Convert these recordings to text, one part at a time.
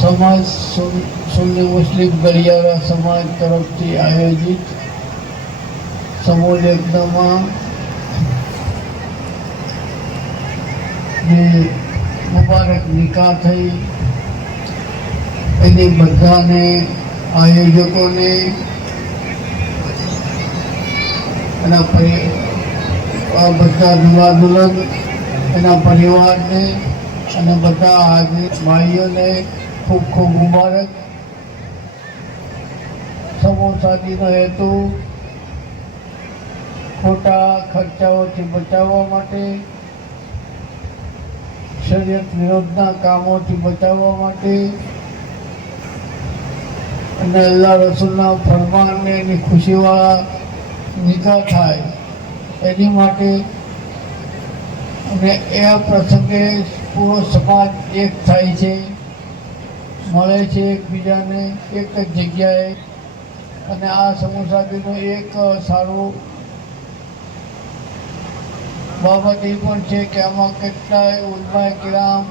સમાજ સુન્ની મુસ્લિમ ગલિયારા સમાજ તરફથી આયોજિત સમૂહ યજ્ઞમાં જે મુબારક નિકાહ થઈ એની બધાને આયોજકોને એના બધા દુલ્હા દુલ્હન એના પરિવારને અને બધા હાજર ભાઈઓને ખૂબ ખૂબ મુબારક. સમૂહ શાદીનો હેતુ ખોટા ખર્ચાઓથી બચાવવા માટે, શરીયત વિરોધના કામોથી બચાવવા માટે અને અલ્લાહ રસૂલના ફરમાનને એની ખુશીવાળા નિકાહ થાય એની માટે. અને એ પ્રસંગે પૂરો સમાજ એક થાય છે, મળે છે એકબીજાને એક જ જગ્યાએ. અને આ સમૂહ શાદીનું એક સારું બાબત એ પણ છે કે આમાં કેટલાય ઉલમાએ કિરામ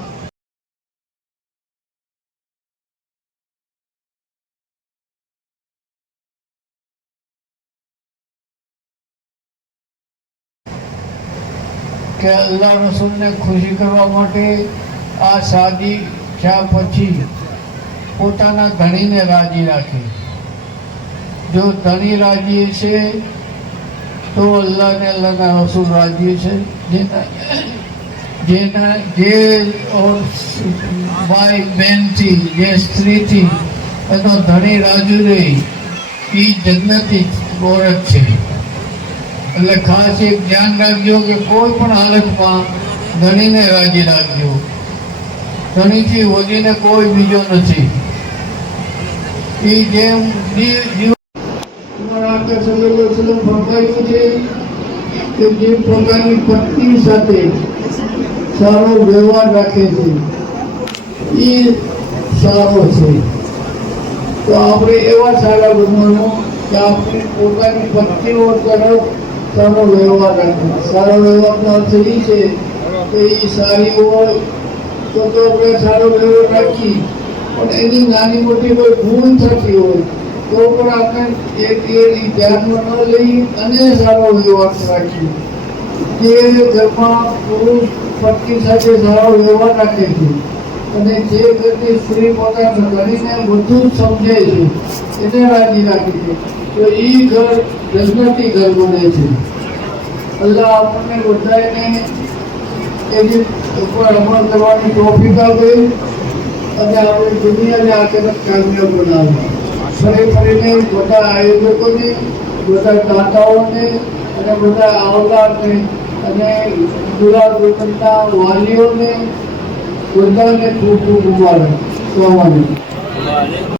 કે અલ્લાહ રસૂલને ખુશી કરવા માટે આ શાદી થયા પછી પોતાના ધણીને રાજી રાખે. જો ધણી રાજી છે તો અલ્લાહ ને અલ્લાહના રસૂલ રાજી છે. જે ભાઈ બહેનથી, જે સ્ત્રીથી એનો ધણી રાજી રહી એ જન્નતી ઓળખ છે. એટલે ખાસ એક ધ્યાન રાખજો કે કોઈ પણ હાલતમાં ધણીને રાજી રાખજો. ધણીથી વધીને કોઈ બીજો નથી. એ જેમ ફરમાયું છે કે જે પોતાની પત્ની સાથે સારો વ્યવહાર રાખે છે એ સારો છે. તો આપણે એવા સારા બનવાનું કે આપણે પોતાની પત્નીઓ તરફ સારો વ્યવહાર રાખવો. સારો વ્યવહારનો અર્થ એ છે કે એ સારી હોય તો આપણે સારો વ્યવહાર રાખી, પણ એની નાની મોટી કોઈ ભૂલ થતી હોય તો પણ આપણે એ ધ્યાનમાં ન લઈ અને સારો વ્યવહાર રાખીએ. જે ઘરમાં પુરુષ પત્ની સાથે સારો વ્યવહાર રાખે છે અને જે ઘરની સ્ત્રી પોતાના ધણીને બધું જ સમજે છે, એને રાજી રાખે છે, તો એ ઘર જન્નતી ઘર બને છે. અલ્લાહ આપણને બધાને એની ઉપર અમલ કરવાની તૌફીક આપે અને આપણે દુનિયાને આખિરત કામયાબ બનાવે. ફરીને બધા આયોજકોને, બધા દાતાઓને અને બધા આવલાદને અને દુલ્હા દુલ્હનના વાલીઓને બધાને ખૂબ ખૂબ મુબારક.